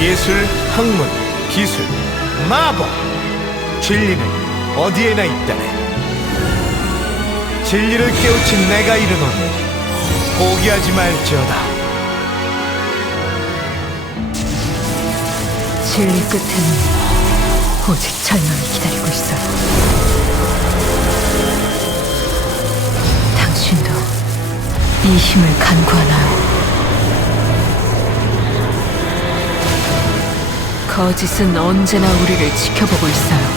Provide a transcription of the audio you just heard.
예술, 학문, 기술, 마법 진리는 어디에나 있다네 진리를 깨우친 내가 이르노니 포기하지 말지어다 진리 끝에는 오직 절망이 기다리고 있어요. 당신도 이 힘을 간구하나요? 거짓은 언제나 우리를 지켜보고 있어요.